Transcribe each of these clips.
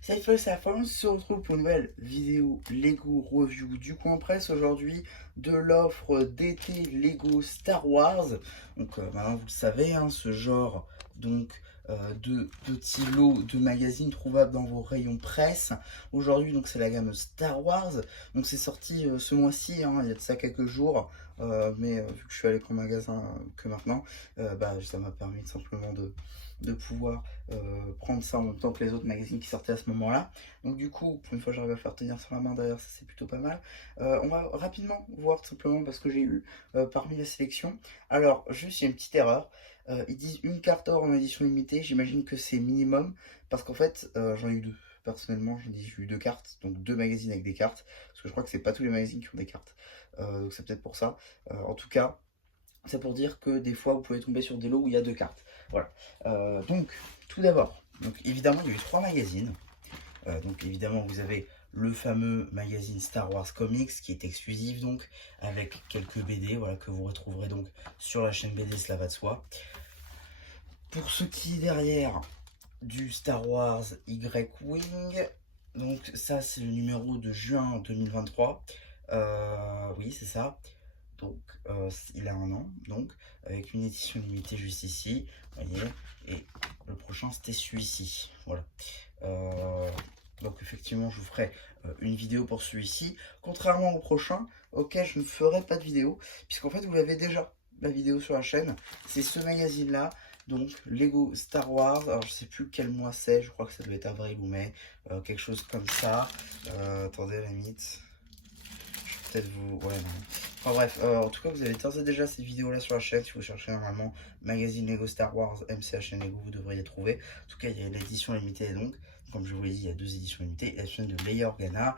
Cette fois, ça on se retrouve pour une nouvelle vidéo Lego Review du Coin Presse aujourd'hui de l'offre d'été Lego Star Wars. Donc maintenant vous le savez, hein, ce genre donc de petits lots de magazines trouvables dans vos rayons presse. Aujourd'hui donc c'est la gamme Star Wars. Donc c'est sorti ce mois-ci, hein, il y a de ça quelques jours. Mais vu que je suis allé qu'en magasin que maintenant, ça m'a permis simplement de pouvoir prendre ça en même temps que les autres magazines qui sortaient à ce moment-là. Donc du coup, pour une fois j'arrive à faire tenir sur la main derrière, ça c'est plutôt pas mal. On va rapidement voir tout simplement parce que j'ai eu parmi la sélection. Alors juste il y a une petite erreur. Ils disent une carte or en édition limitée, j'imagine que c'est minimum parce qu'en fait j'en ai eu deux. Personnellement, j'ai eu deux cartes, donc deux magazines avec des cartes, parce que je crois que c'est pas tous les magazines qui ont des cartes. Donc c'est peut-être pour ça. En tout cas, c'est pour dire que des fois vous pouvez tomber sur des lots où il y a deux cartes. Voilà. Donc, tout d'abord, donc évidemment il y a eu trois magazines. Donc évidemment vous avez le fameux magazine Star Wars Comics qui est exclusif donc avec quelques BD, voilà, que vous retrouverez donc sur la chaîne BD, cela va de soi. Pour ce qui est derrière du Star Wars Y-Wing, donc ça c'est le numéro de juin 2023. Oui, c'est ça. Donc il a un an, donc avec une édition limitée juste ici, vous voyez, et le prochain c'était celui-ci, voilà. Donc effectivement je vous ferai une vidéo pour celui-ci, contrairement au prochain auquel je ne ferai pas de vidéo, puisqu'en fait vous l'avez déjà la vidéo sur la chaîne. C'est ce magazine là, donc Lego Star Wars. Alors je sais plus quel mois c'est, je crois que ça doit être avril ou mai, quelque chose comme ça. Attendez, à la limite peut-être vous... Ouais, non. Enfin bref, en tout cas, vous avez d'ores et déjà ces vidéos-là sur la chaîne. Si vous cherchez normalement magazine Lego Star Wars, MCHN Lego, vous devriez les trouver. En tout cas, il y a l'édition limitée, donc, comme je vous l'ai dit, il y a deux éditions limitées. Et la chaîne de Leia Organa,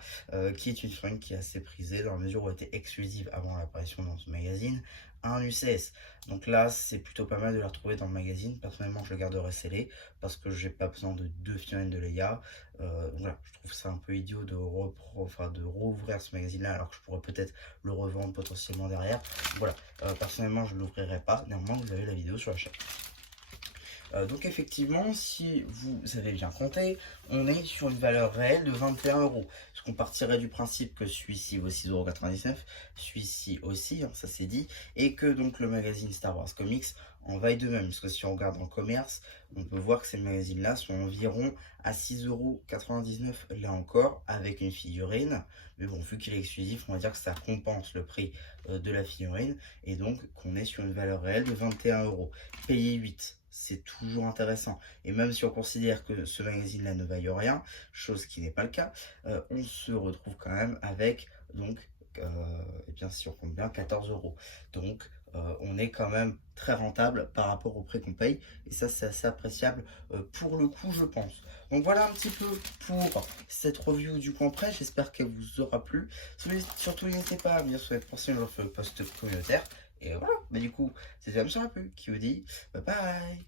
qui est une fringue qui est assez prisée, dans la mesure où elle était exclusive avant l'apparition dans ce magazine, à un UCS. Donc là, c'est plutôt pas mal de la retrouver dans le magazine. Personnellement, je le garderai scellé, parce que j'ai pas besoin de deux figurines de Leia. Voilà, je trouve ça un peu idiot de rouvrir ce magazine-là, alors que je pourrais peut-être le revendre potentiellement derrière. Voilà, personnellement, je ne l'ouvrirai pas. Néanmoins, vous avez la vidéo sur la chaîne. Donc effectivement, si vous avez bien compté, on est sur une valeur réelle de 21 euros. Parce qu'on partirait du principe que celui-ci vaut 6,99 €, celui-ci aussi, hein, ça c'est dit, et que donc le magazine Star Wars Comics en vaille de même. Parce que si on regarde en commerce, on peut voir que ces magazines-là sont environ à 6,99 € là encore, avec une figurine. Mais bon, vu qu'il est exclusif, on va dire que ça compense le prix de la figurine, et donc qu'on est sur une valeur réelle de 21 euros. Payer 8, c'est toujours intéressant. Et même si on considère que ce magazine-là ne vaille rien, chose qui n'est pas le cas, on se retrouve quand même avec, donc, et bien si on compte bien, 14 euros. Donc, on est quand même très rentable par rapport au prix qu'on paye. Et ça, c'est assez appréciable pour le coup, je pense. Donc voilà un petit peu pour cette review du Coin Presse. J'espère qu'elle vous aura plu. Surtout, n'hésitez pas à venir sur les prochaines post communautaires. Et voilà, mais du coup, c'est James sur la pub qui vous dit bye bye.